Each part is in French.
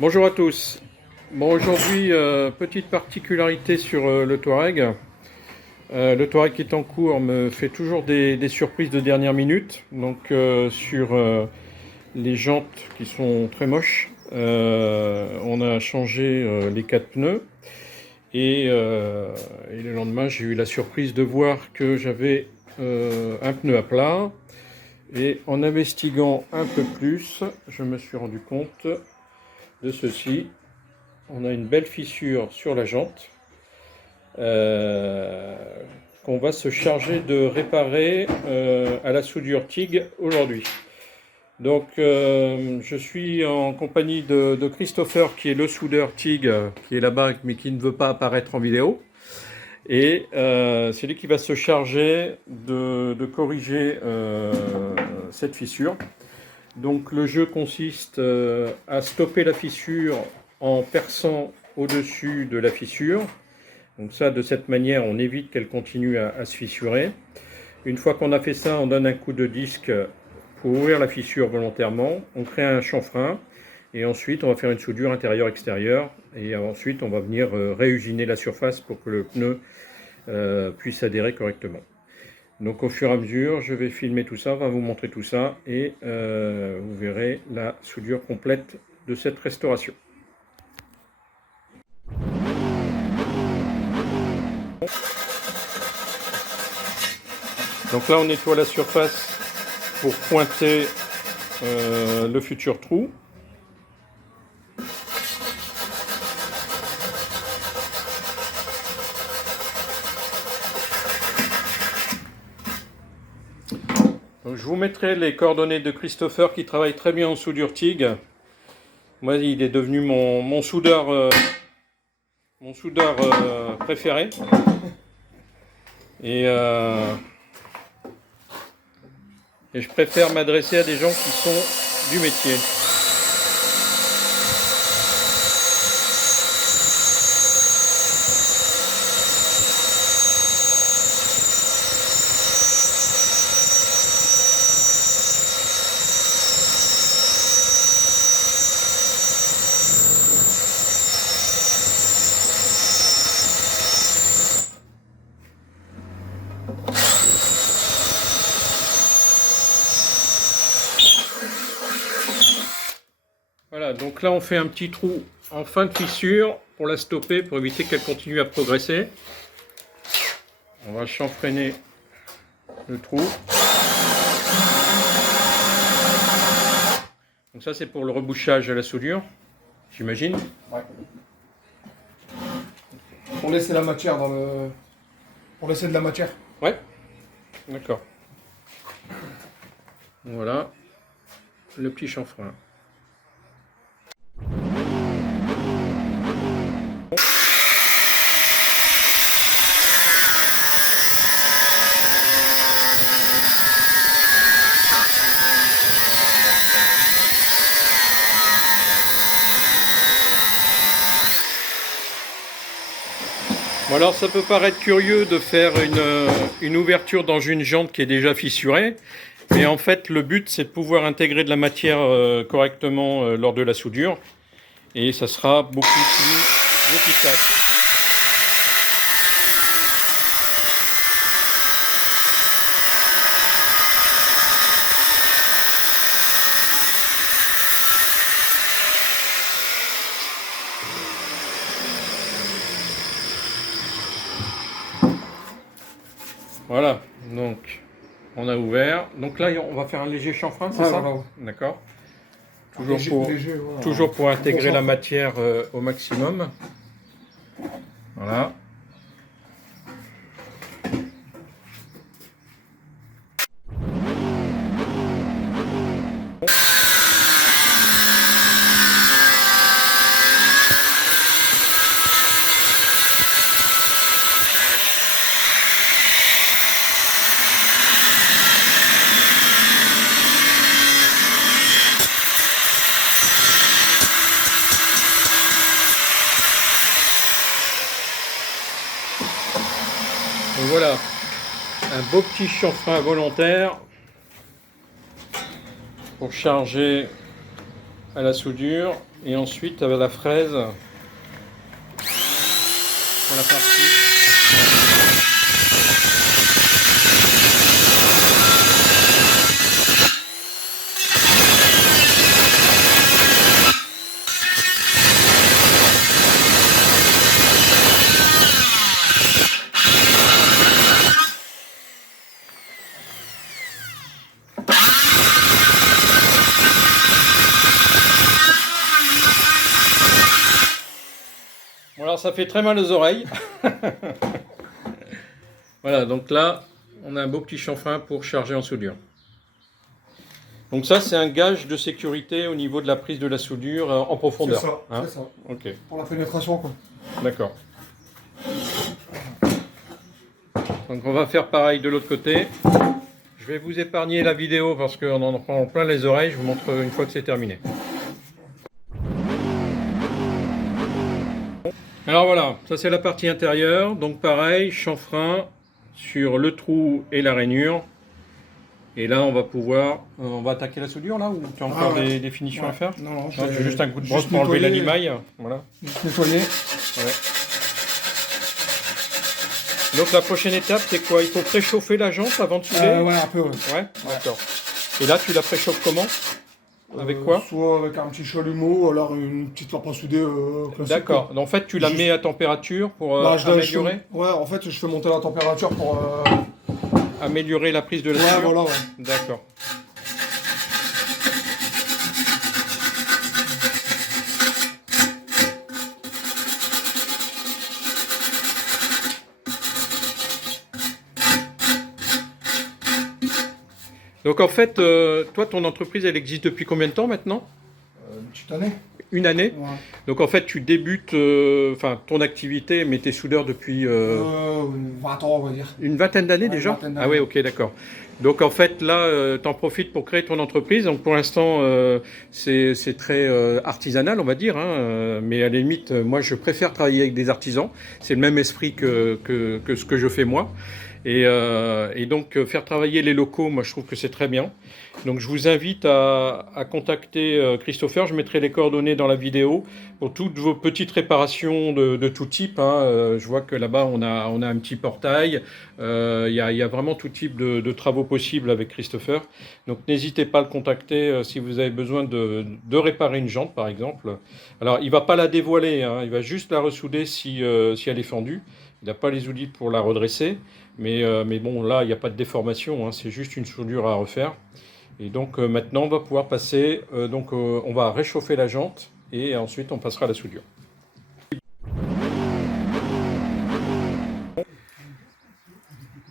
Bonjour à tous. Bon, aujourd'hui, petite particularité sur le Touareg. Le Touareg qui est en cours me fait toujours des surprises de dernière minute. Donc, sur les jantes qui sont très moches, on a changé les 4 pneus. Et le lendemain, j'ai eu la surprise de voir que j'avais un pneu à plat. Et en investiguant un peu plus, je me suis rendu compte de ceci. On a une belle fissure sur la jante euh, qu'on va se charger de réparer à la soudure TIG aujourd'hui. Donc je suis en compagnie de Christopher qui est le soudeur TIG qui est là-bas mais qui ne veut pas apparaître en vidéo. Et c'est lui qui va se charger de corriger cette fissure. Donc le jeu consiste à stopper la fissure en perçant au-dessus de la fissure. Donc ça, de cette manière, on évite qu'elle continue à se fissurer. Une fois qu'on a fait ça, on donne un coup de disque pour ouvrir la fissure volontairement. On crée un chanfrein et ensuite on va faire une soudure intérieure-extérieure et ensuite on va venir réusiner la surface pour que le pneu puisse adhérer correctement. Donc au fur et à mesure, je vais filmer tout ça, on va vous montrer tout ça et vous verrez la soudure complète de cette restauration. Donc là on nettoie la surface pour pointer le futur trou. Donc, je vous mettrai les coordonnées de Christopher qui travaille très bien en soudure TIG. Moi il est devenu mon soudeur, préféré. Et je préfère m'adresser à des gens qui sont du métier. Voilà, donc là on fait un petit trou en fin de fissure pour la stopper, pour éviter qu'elle continue à progresser. On va chanfreiner le trou. Donc ça c'est pour le rebouchage à la soudure, j'imagine. Ouais. Pour laisser la matière dans le. Pour laisser de la matière. Ouais, d'accord. Voilà le petit chanfrein. Bon alors ça peut paraître curieux de faire une ouverture dans une jante qui est déjà fissurée, mais en fait le but c'est de pouvoir intégrer de la matière correctement lors de la soudure, et ça sera beaucoup plus efficace. Voilà, donc on a ouvert. Donc là on va faire un léger chanfrein, c'est Ouais, ça? voilà. D'accord. Léger, Toujours pour intégrer Bon la chanfrein. matière au maximum. Voilà. Donc voilà, un beau petit chanfrein volontaire pour charger à la soudure et ensuite avec la fraise pour la partie. Bon, alors ça fait très mal aux oreilles. Voilà, donc là, on a un beau petit chanfrein pour charger en soudure. Donc ça, c'est un gage de sécurité au niveau de la prise de la soudure en profondeur. C'est ça, Hein, c'est ça. ok, Pour la pénétration, quoi. d'accord. Donc on va faire pareil de l'autre côté. Je vais vous épargner la vidéo parce qu'on en prend plein les oreilles. Je vous montre une fois que c'est terminé. Alors voilà, ça c'est la partie intérieure. Donc pareil, chanfrein sur le trou et la rainure. Et là, on va pouvoir... on va attaquer la soudure là ou tu as encore des finitions à faire? Non, J'ai juste un coup de brosse pour enlever l'animaille. Voilà. Juste nettoyer. Ouais. Donc la prochaine étape, c'est quoi? Il faut préchauffer la jante avant de souder? Ouais, un peu, ouais. Ouais, d'accord. Et là, tu la préchauffes comment? Avec quoi? Soit avec un petit chalumeau, ou alors une petite lampe à souder classique. D'accord. En fait, tu la mets à température pour améliorer? Ouais, en fait, je fais monter la température pour... Améliorer la prise de la Ouais, soudure? voilà, ouais. D'accord. Donc en fait, toi, ton entreprise, elle existe depuis combien de temps maintenant? Une petite année. Une année? Ouais. Donc en fait, tu débutes ton activité, mais tu es soudeur depuis 20 ans, on va dire. une vingtaine d'années Ouais, déjà? une vingtaine d'années. Ah ouais, ok, d'accord. Donc en fait, là, tu en profites pour créer ton entreprise. Donc pour l'instant, c'est très artisanal, on va dire. Hein, mais à la limite, moi, je préfère travailler avec des artisans. C'est le même esprit que ce que je fais moi. Et donc, faire travailler les locaux, moi, je trouve que c'est très bien. Donc, je vous invite à contacter Christopher. Je mettrai les coordonnées dans la vidéo pour toutes vos petites réparations de tout type. Hein. Je vois que là-bas, on a un petit portail. Il y a vraiment tout type de travaux possibles avec Christopher. Donc, n'hésitez pas à le contacter si vous avez besoin de réparer une jante, par exemple. Alors, il ne va pas la dévoiler. Hein. Il va juste la ressouder si elle est fendue. Il n'a pas les outils pour la redresser. Mais bon, là, il n'y a pas de déformation, hein, c'est juste une soudure à refaire. Et donc maintenant, on va pouvoir passer, on va réchauffer la jante et ensuite on passera à la soudure.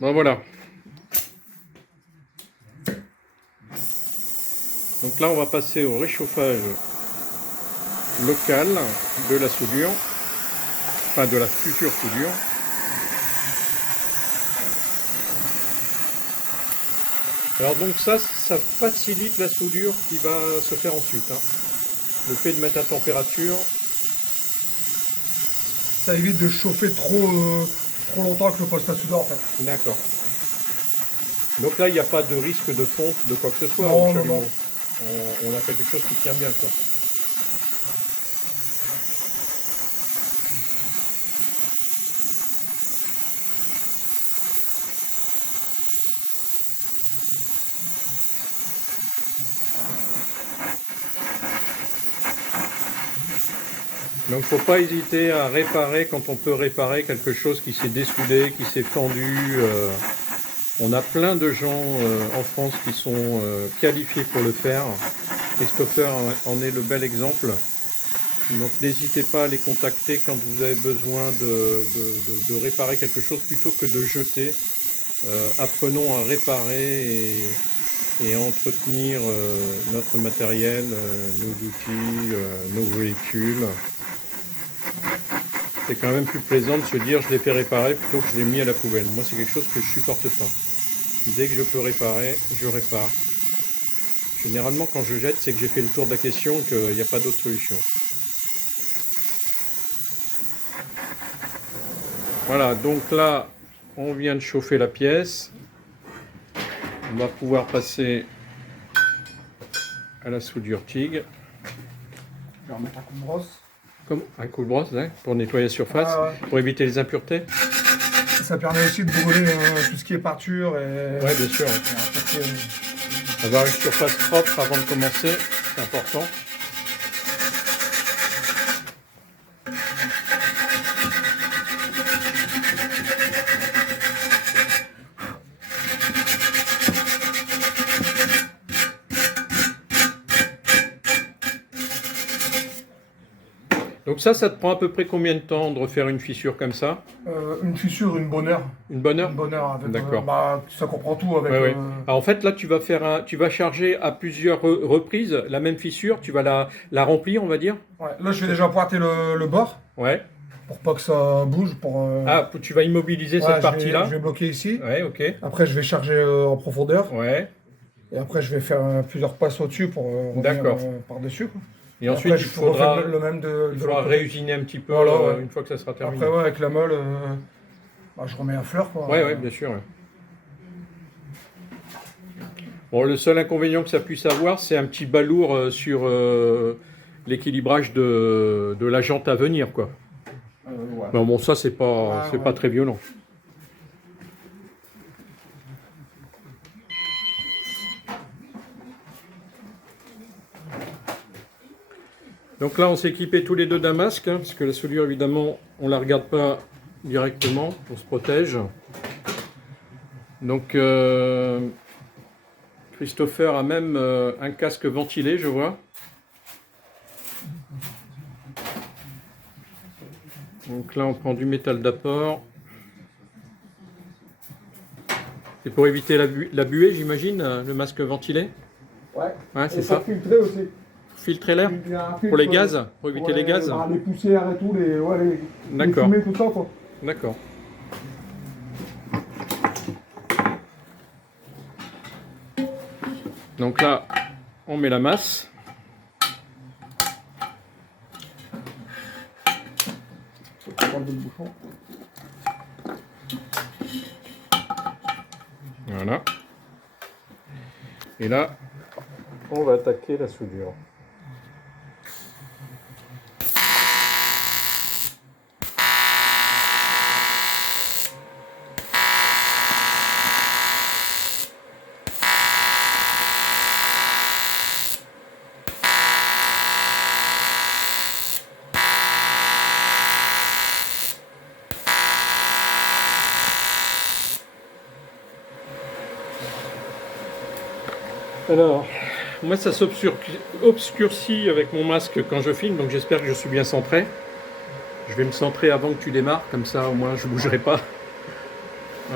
Bon, voilà. Donc là, on va passer au réchauffage local de la soudure, enfin de la future soudure. Alors donc ça facilite la soudure qui va se faire ensuite. Hein. Le fait de mettre à température. Ça évite de chauffer trop longtemps avec le poste à soudure, en fait. D'accord. Donc là, il n'y a pas de risque de fonte de quoi que ce soit. Non, non, non. On a quelque chose qui tient bien, quoi. Donc il ne faut pas hésiter à réparer quand on peut réparer quelque chose qui s'est dessoudé, qui s'est fendu. On a plein de gens en France qui sont qualifiés pour le faire. Christopher en est le bel exemple. Donc n'hésitez pas à les contacter quand vous avez besoin de réparer quelque chose plutôt que de jeter. Apprenons à réparer et à entretenir notre matériel, nos outils, nos véhicules. C'est quand même plus plaisant de se dire je l'ai fait réparer plutôt que je l'ai mis à la poubelle. Moi, c'est quelque chose que je supporte pas. Dès que je peux réparer, je répare. Généralement, quand je jette, c'est que j'ai fait le tour de la question et qu'il n'y a pas d'autre solution. Voilà, donc là, on vient de chauffer la pièce. On va pouvoir passer à la soudure TIG. Je vais remettre un coup de brosse. Comme un coup de brosse, hein, pour nettoyer la surface, Ah, ouais. pour éviter les impuretés. Ça permet aussi de brûler tout ce qui est peinture et, Ouais, bien sûr. Avoir une surface propre avant de commencer, c'est important. Donc ça te prend à peu près combien de temps de refaire une fissure comme ça? Une fissure, une bonne heure. Une bonne heure? Une bonne heure avec. D'accord. Ça comprend tout avec. Ouais, ouais. Alors en fait là tu vas charger à plusieurs reprises la même fissure, tu vas la remplir on va dire. Ouais. Là, je vais déjà pointer le bord Ouais. pour pas que ça bouge. Ah, tu vas immobiliser ouais, cette partie-là. Je vais bloquer ici. Ouais, ok. Après, je vais charger en profondeur. Ouais. Et après, je vais faire plusieurs passes au-dessus pour revenir D'accord. par-dessus, quoi. Et ensuite après, il faudra, le même de l'autre côté. réusiner un petit peu Voilà, ouais. une fois que ça sera terminé. Après, ouais, avec la molle, je remets à fleur, quoi. Ouais, ouais, bien sûr. Ouais. Bon, le seul inconvénient que ça puisse avoir, c'est un petit balourd sur l'équilibrage de la jante à venir, quoi. Ouais. Bon, ça, c'est pas, Ouais. pas très violent. Donc là, on s'est équipés tous les deux d'un masque, hein, parce que la soudure, évidemment, on ne la regarde pas directement, on se protège. Donc, Christopher a même un casque ventilé, je vois. Donc là, on prend du métal d'apport. C'est pour éviter la buée, j'imagine, le masque ventilé? Ouais. Ouais, c'est Et ça. filtrer aussi. Filtrer l'air? Il y a un filtre, Pour les gaz? Pour éviter les gaz? les poussières et tout, les D'accord. fumées, tout ça, quoi. D'accord. Donc là, on met la masse. Enlever le bouchon. Voilà. Et là, on va attaquer la soudure. Alors, moi ça s'obscurcit avec mon masque quand je filme, donc j'espère que je suis bien centré. Je vais me centrer avant que tu démarres, comme ça au moins je ne bougerai pas.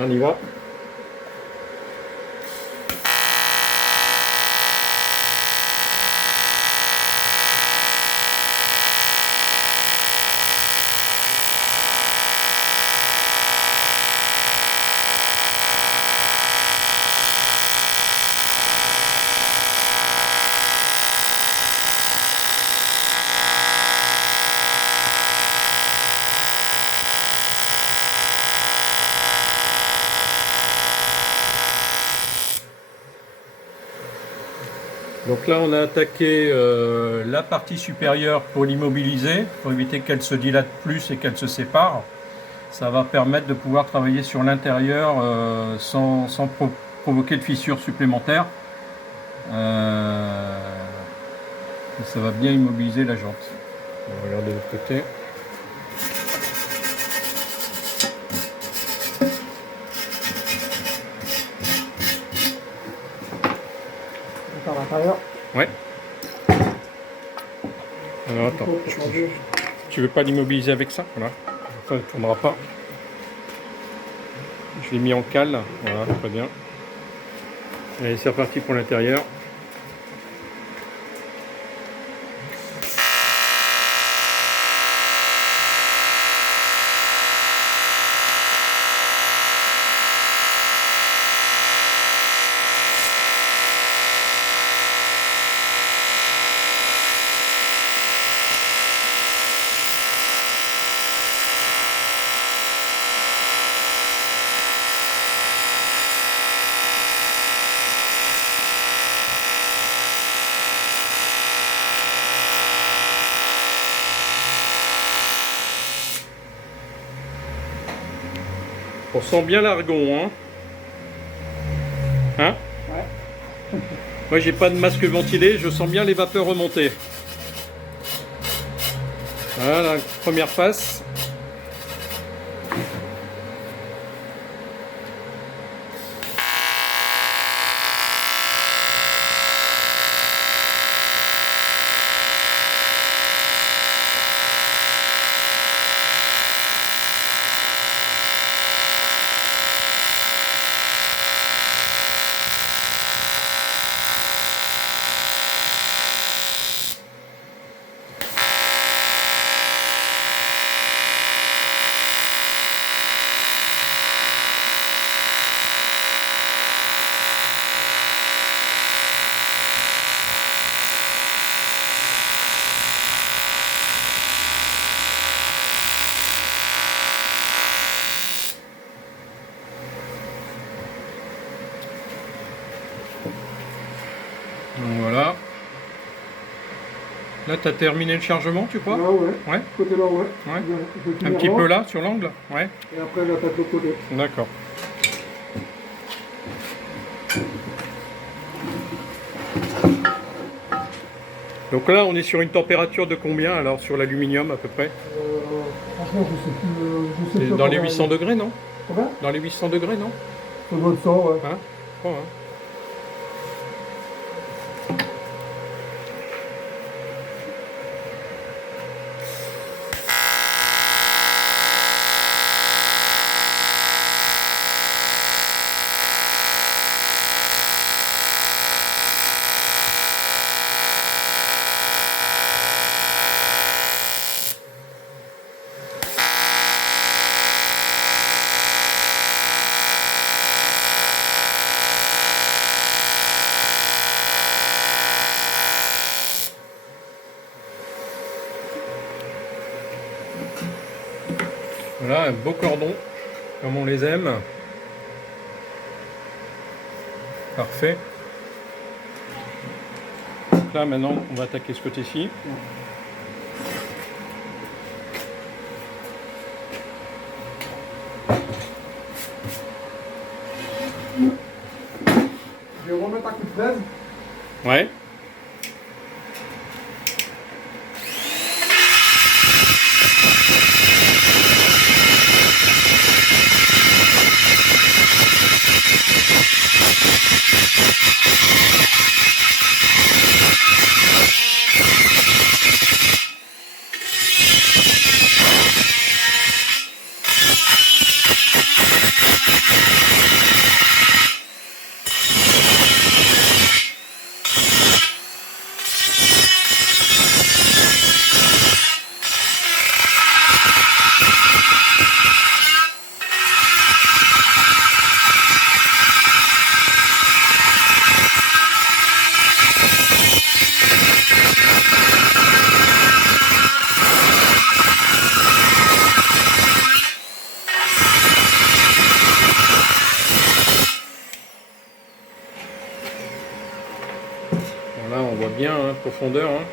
On y va. Donc là, on a attaqué la partie supérieure pour l'immobiliser, pour éviter qu'elle se dilate plus et qu'elle se sépare. Ça va permettre de pouvoir travailler sur l'intérieur sans provoquer de fissures supplémentaires. Et ça va bien immobiliser la jante. On va regarder de l'autre côté. À l'intérieur. Ouais. Alors attends, tu veux pas l'immobiliser avec ça? Voilà. Ça ne tournera pas. Je l'ai mis en cale. Voilà, très bien. Allez, c'est reparti pour l'intérieur. On sent bien l'argon, hein? Hein? Ouais. Moi, j'ai pas de masque ventilé, je sens bien les vapeurs remonter. Voilà, première passe. Donc voilà. Là, tu as terminé le chargement, tu crois? Là, ouais. Ouais. Côté là, ouais. Ouais. Je vais Un finir petit là, peu là, sur l'angle? Ouais. et après, j'attaque l'autre côté. D'accord. Donc là, on est sur une température de combien alors sur l'aluminium à peu près? Franchement, je sais plus. Je sais C'est plus dans les combien 800 il est. degrés, non? Combien? Dans les 800 degrés, non? Ça doit être ça, ouais. Hein? Je crois, hein. Voilà, un beau cordon, comme on les aime. Parfait. Donc là, maintenant, on va attaquer ce côté-ci. Je vais remettre un coup de fraise. Ouais. Là, on voit bien, hein, profondeur. Hein.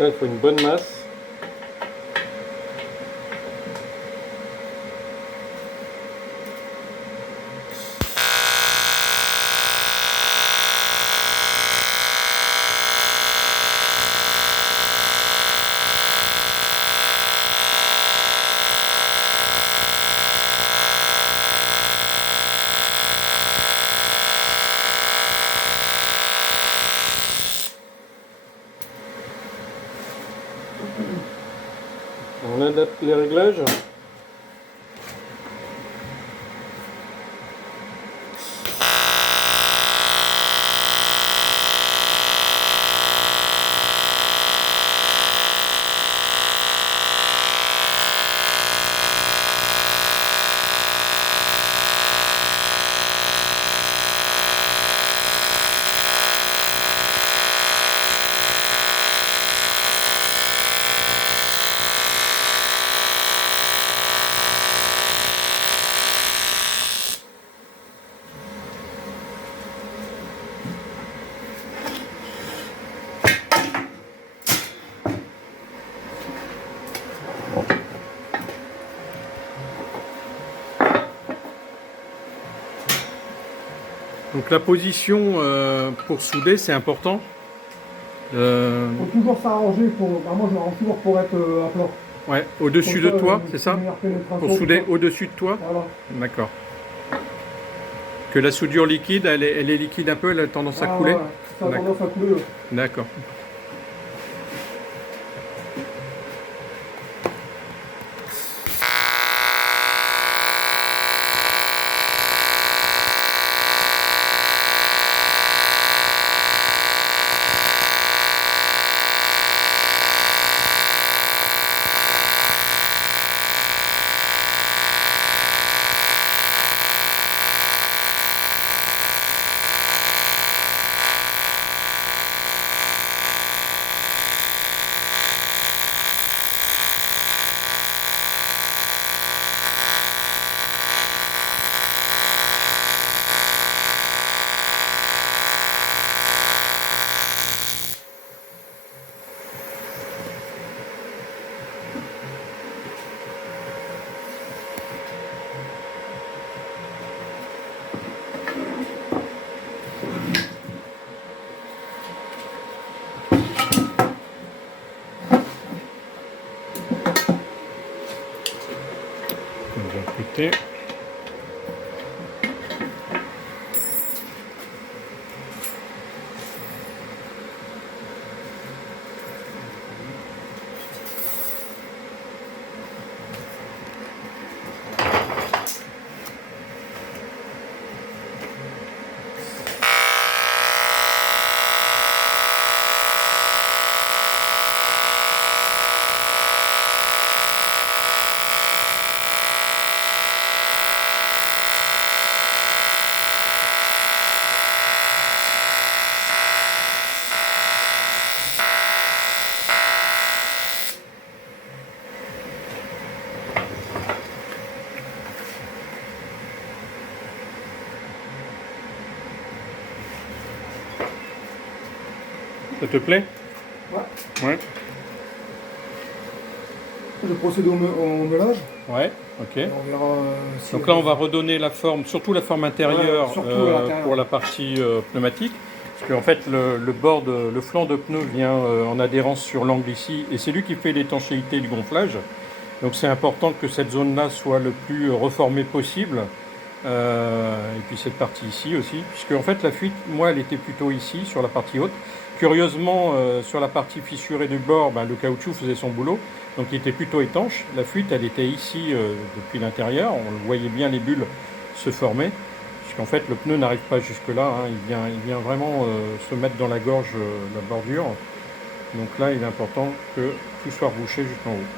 Là, il faut une bonne masse. adapte les réglages. Donc la position pour souder, c'est important. Il faut toujours s'arranger pour. Moi, je m'arrange toujours pour être à plat. Ouais, au-dessus de toi, c'est ça? Pour souder au-dessus de toi? Voilà. D'accord. Que la soudure liquide, elle est liquide un peu, elle a tendance à couler? Ouais. Ça a tendance à couler. D'accord. On va côté. Ça te plaît? Ouais. Ouais. Je procède au meulage. Ouais, ok. Et on verra si Donc là, on va redonner la forme, surtout la forme intérieure, Ouais, surtout à l'intérieur. pour la partie pneumatique. Parce qu'en fait, le flanc de pneu vient en adhérence sur l'angle ici, et c'est lui qui fait l'étanchéité du gonflage. Donc c'est important que cette zone-là soit le plus reformée possible. Et puis cette partie ici aussi, puisque en fait la fuite, moi, elle était plutôt ici, sur la partie haute. Curieusement, sur la partie fissurée du bord, le caoutchouc faisait son boulot, donc il était plutôt étanche. La fuite, elle était ici depuis l'intérieur, on voyait bien les bulles se former, puisqu'en fait le pneu n'arrive pas jusque-là, hein, il vient vraiment se mettre dans la gorge, la bordure. Donc là, il est important que tout soit rebouché jusqu'en haut.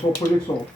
Sans projection.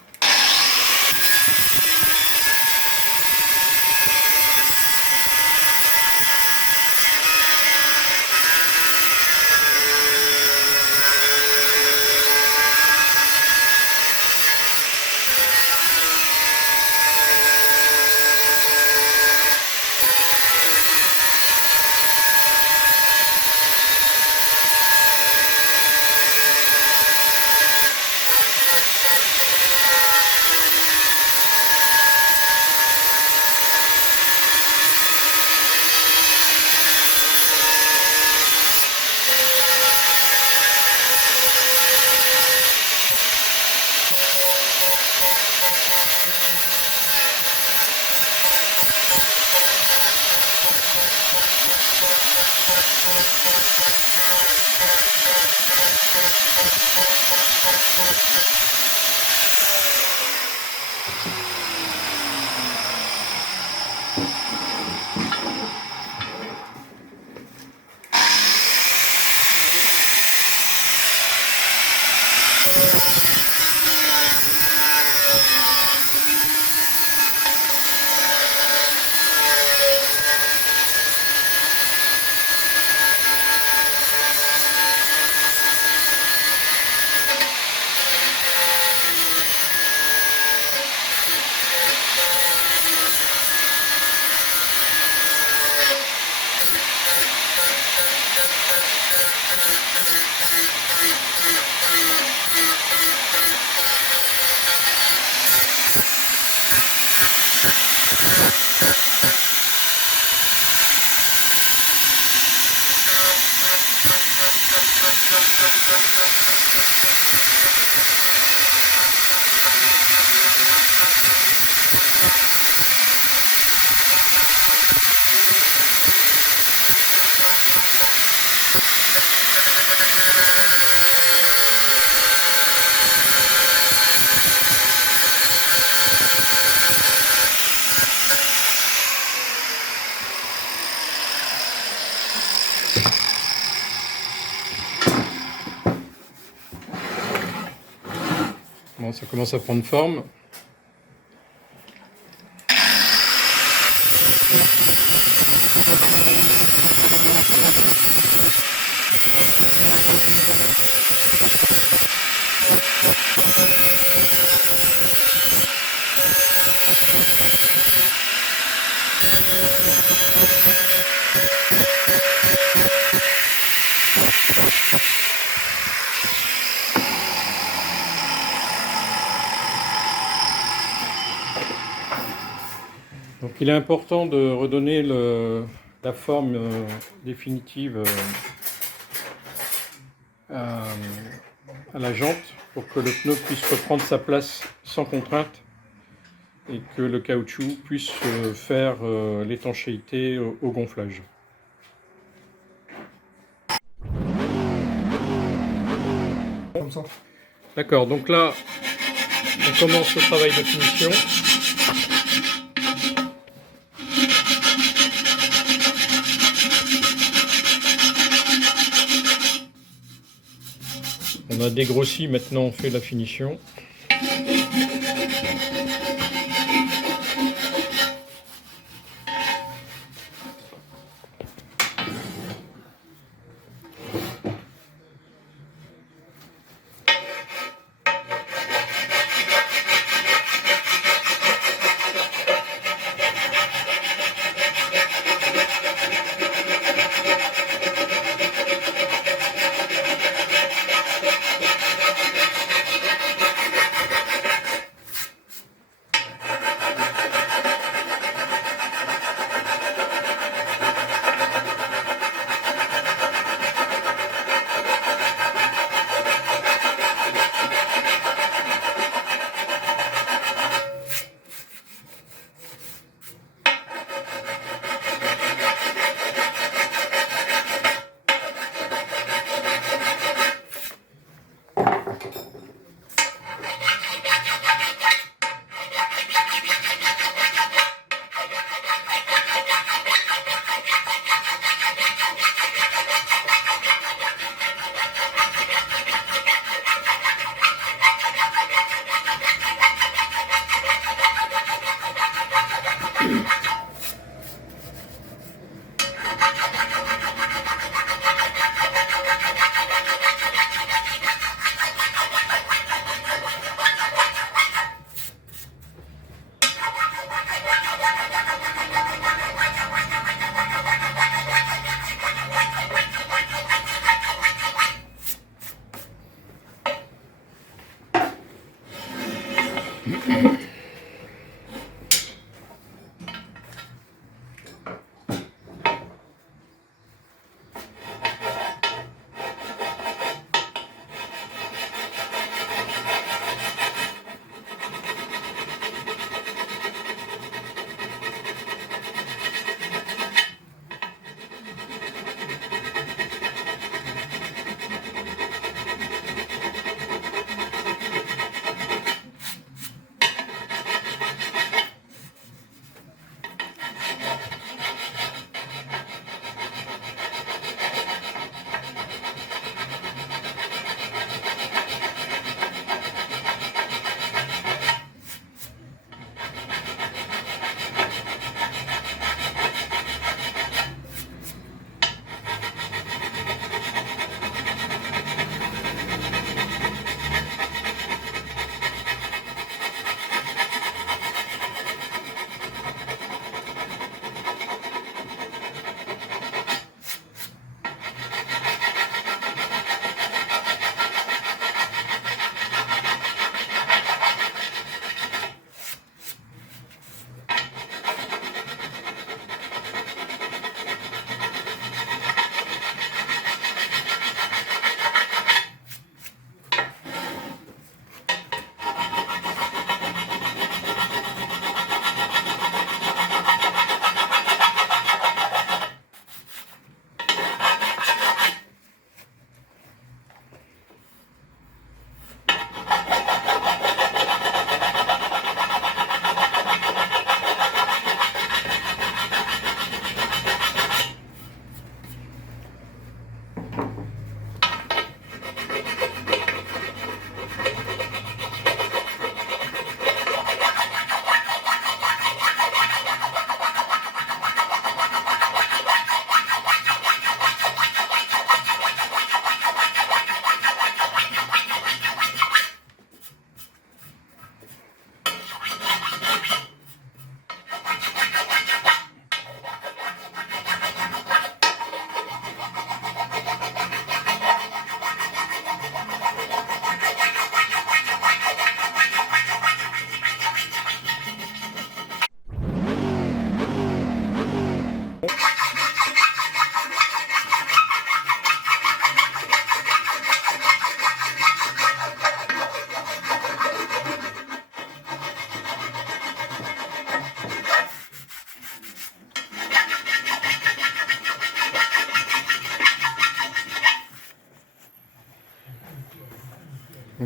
Bon, ça commence à prendre forme. Donc il est important de redonner la forme définitive à la jante pour que le pneu puisse reprendre sa place sans contrainte et que le caoutchouc puisse faire l'étanchéité au gonflage. Comme ça. D'accord, donc là on commence le travail de finition. On a dégrossi, maintenant on fait la finition.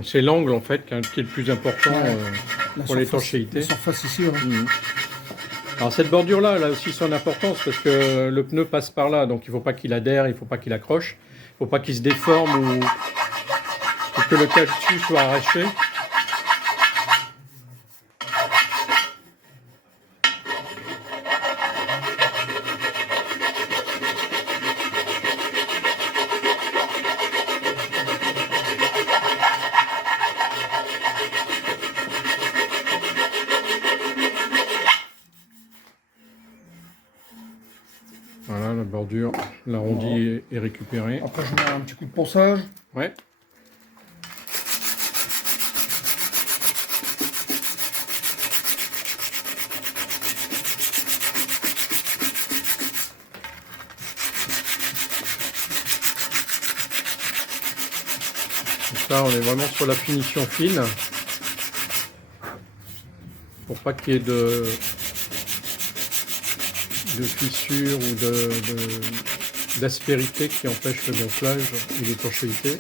C'est l'angle en fait qui est le plus important pour l'étanchéité. La surface ici, ouais. Alors cette bordure là, elle a aussi son importance parce que le pneu passe par là, donc il ne faut pas qu'il adhère, il ne faut pas qu'il accroche, il ne faut pas qu'il se déforme ou que le caoutchouc soit arraché. Voilà, la bordure, l'arrondi est récupéré. Après, je mets un petit coup de ponçage. Ouais. Donc là, on est vraiment sur la finition fine. Pour pas qu'il y ait de fissures ou d'aspérité qui empêche le gonflage et l'étanchéité.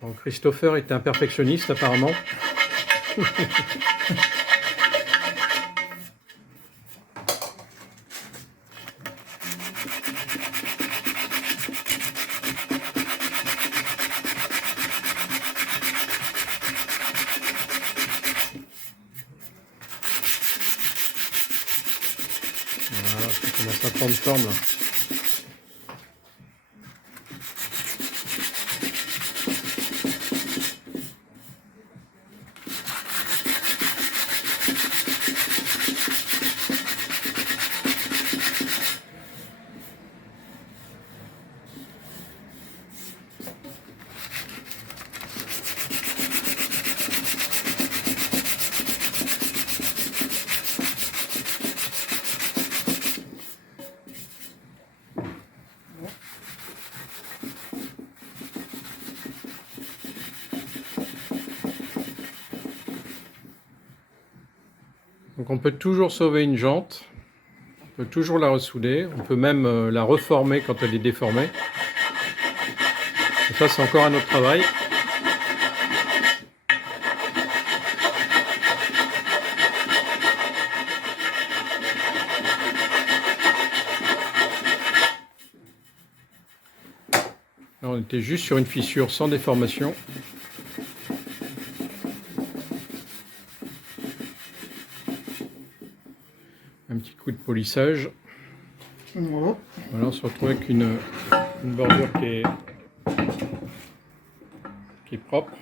Bon, Christopher était un perfectionniste apparemment. Voilà, ça commence à prendre forme là. Donc on peut toujours sauver une jante, on peut toujours la ressouder, on peut même la reformer quand elle est déformée. Et ça c'est encore un autre travail. Là, on était juste sur une fissure sans déformation. Un petit coup de polissage. Voilà, on se retrouve avec une bordure qui est propre.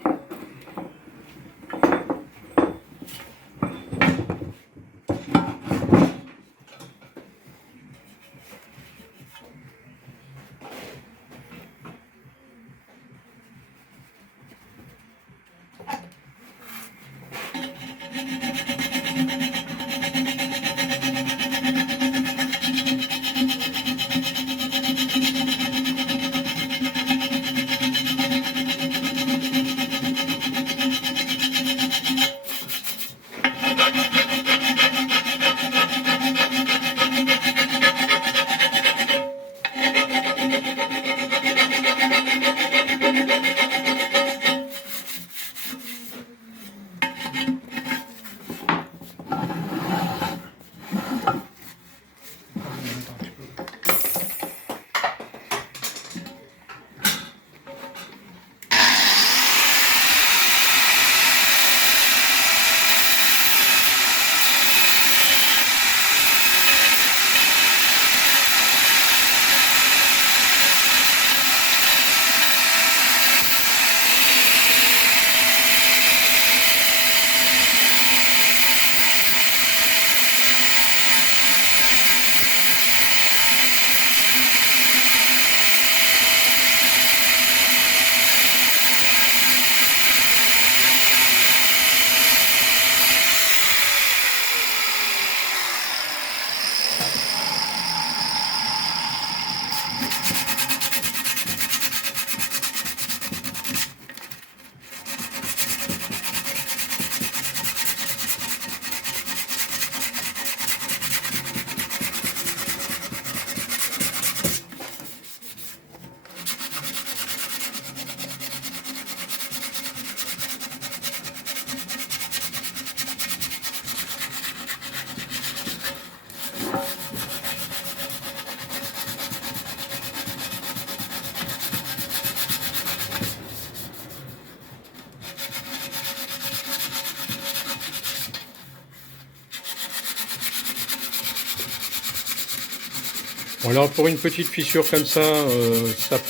Bon, alors pour une petite fissure comme ça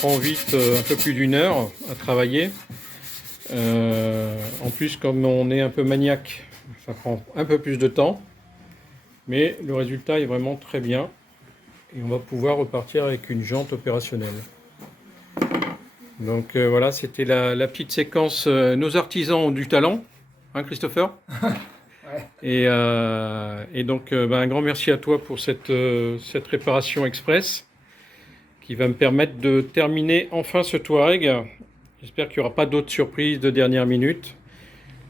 prend vite un peu plus d'1 heure à travailler. En plus, comme on est un peu maniaque, ça prend un peu plus de temps. Mais le résultat est vraiment très bien. Et on va pouvoir repartir avec une jante opérationnelle. Donc voilà, c'était la petite séquence. Nos artisans ont du talent, hein Christopher? Ouais. Et donc un grand merci à toi pour cette réparation express qui va me permettre de terminer enfin ce Touareg. J'espère qu'il n'y aura pas d'autres surprises de dernière minute.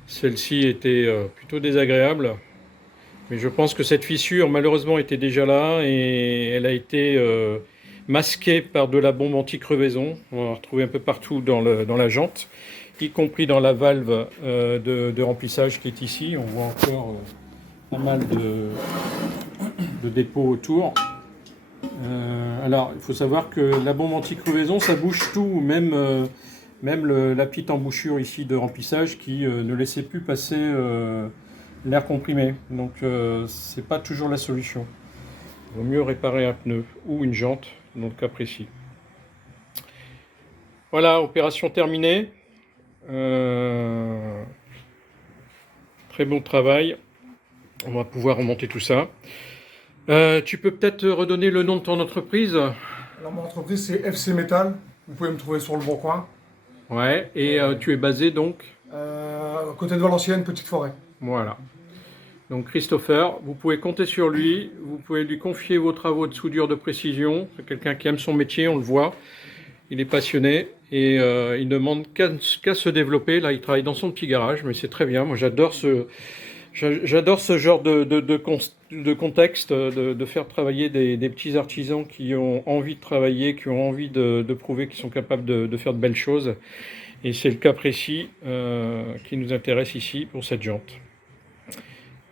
Celle-ci était plutôt désagréable. Mais je pense que cette fissure malheureusement était déjà là et elle a été masquée par de la bombe anti-crevaison. On va la retrouver un peu partout dans la jante, y compris dans la valve de remplissage qui est ici. On voit encore pas mal de dépôts autour. Alors, il faut savoir que la bombe anti-crevaison, ça bouche tout, même la petite embouchure ici de remplissage qui ne laissait plus passer l'air comprimé. Donc, c'est pas toujours la solution. Il vaut mieux réparer un pneu ou une jante, dans le cas précis. Voilà, opération terminée. Très bon travail. On va pouvoir remonter tout ça. Tu peux peut-être redonner le nom de ton entreprise? Alors mon entreprise c'est FC Metal. Vous pouvez me trouver sur le Bon Coin. Ouais, et tu es basé donc à côté de Valenciennes, Petite Forêt. Voilà. Donc Christopher, vous pouvez compter sur lui, vous pouvez lui confier vos travaux de soudure de précision. C'est quelqu'un qui aime son métier, on le voit. Il est passionné et il ne demande qu'à se développer. Là, il travaille dans son petit garage, mais c'est très bien. Moi, j'adore J'adore ce genre de contexte, de faire travailler des petits artisans qui ont envie de travailler, qui ont envie de prouver qu'ils sont capables de faire de belles choses. Et c'est le cas précis qui nous intéresse ici pour cette jante.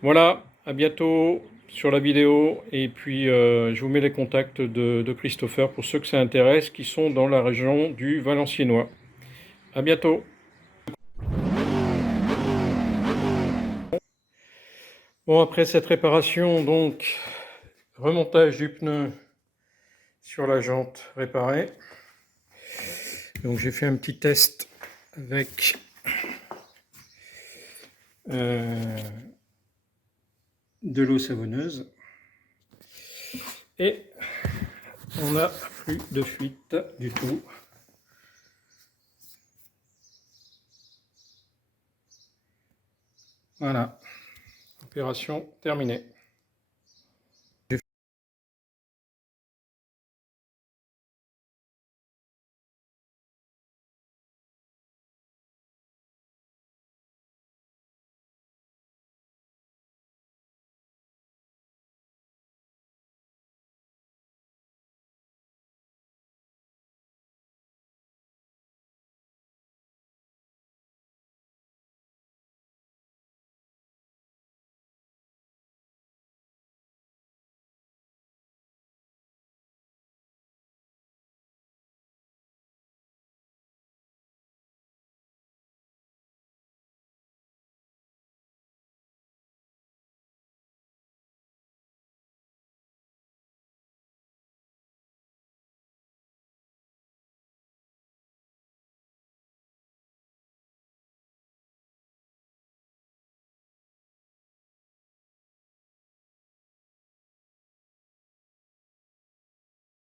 Voilà, à bientôt sur la vidéo. Et puis je vous mets les contacts de Christopher pour ceux que ça intéresse, qui sont dans la région du Valenciennois. À bientôt. Bon, après cette réparation, donc, remontage du pneu sur la jante réparée. Donc j'ai fait un petit test avec de l'eau savonneuse. Et on n'a plus de fuite du tout. Voilà, opération terminée.